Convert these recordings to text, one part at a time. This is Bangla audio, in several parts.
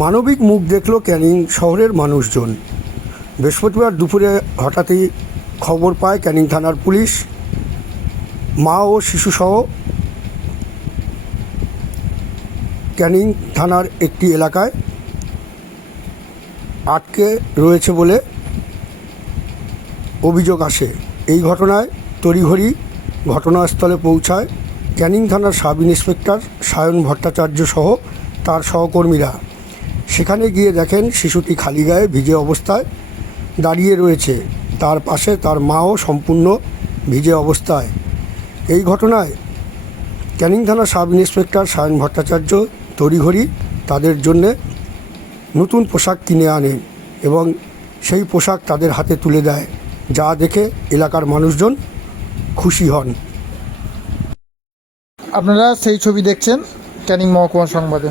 মানবিক মুখ দেখল ক্যানিং শহরের মানুষজন। বৃহস্পতিবার দুপুরে হঠাৎই খবর পায় ক্যানিং থানার পুলিশ। মা ও শিশুসহ ক্যানিং থানার একটি এলাকায় আটকে রয়েছে বলে অভিযোগ আসে। এই ঘটনায় তড়িঘড়ি ঘটনাস্থলে পৌঁছায় ক্যানিং থানার সাব ইন্সপেক্টর সায়ন ভট্টাচার্য সহ তার সহকর্মীরা। সেখানে গিয়ে দেখেন শিশুটি খালি গায়ে ভিজে অবস্থায় দাঁড়িয়ে রয়েছে। তার পাশে তার মাও সম্পূর্ণ ভিজে অবস্থায়। এই ঘটনায় ক্যানিং থানা সাব ইন্সপেক্টর সায়ন ভট্টাচার্য তড়িঘড়ি তাদের জন্যে নতুন পোশাক কিনে আনেন এবং সেই পোশাক তাদের হাতে তুলে দেয়, যা দেখে এলাকার মানুষজন খুশি হন। আপনারা সেই ছবি দেখছেন ক্যানিং মহকুমা সংবাদে।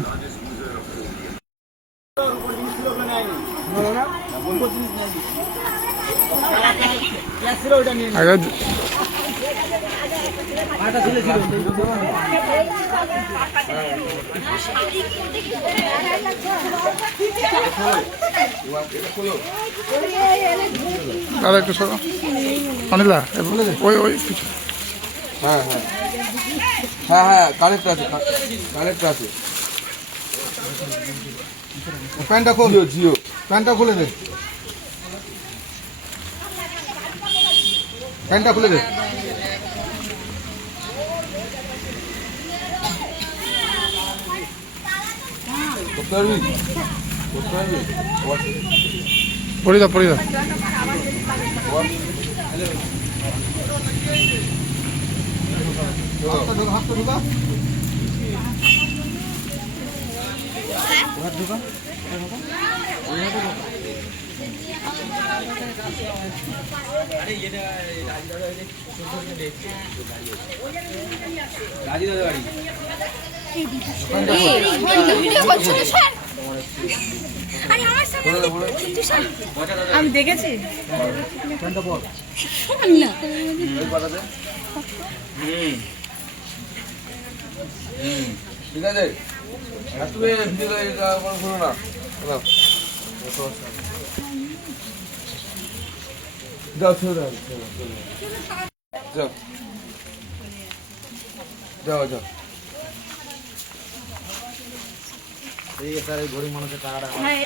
দাদা একটু সরো। অনিলা ওই ওই কিছু হ্যাঁ হ্যাঁ হ্যাঁ হ্যাঁ আছে। প্যান্টটা খোল। জিও। প্যান্টটা খুলে দে। প্যান্টটা খুলে দে। পড়ে দাও পড়ে দাও ভিডিও আমি দেখেছি। শোন না। ঠিক আছে? তুমি ভিডিও করো না। দাও। যাও ছেড়ে দাও ছেড়ে দাও, ছেড়ে দাও। যাও যাও যাও হ্যাঁ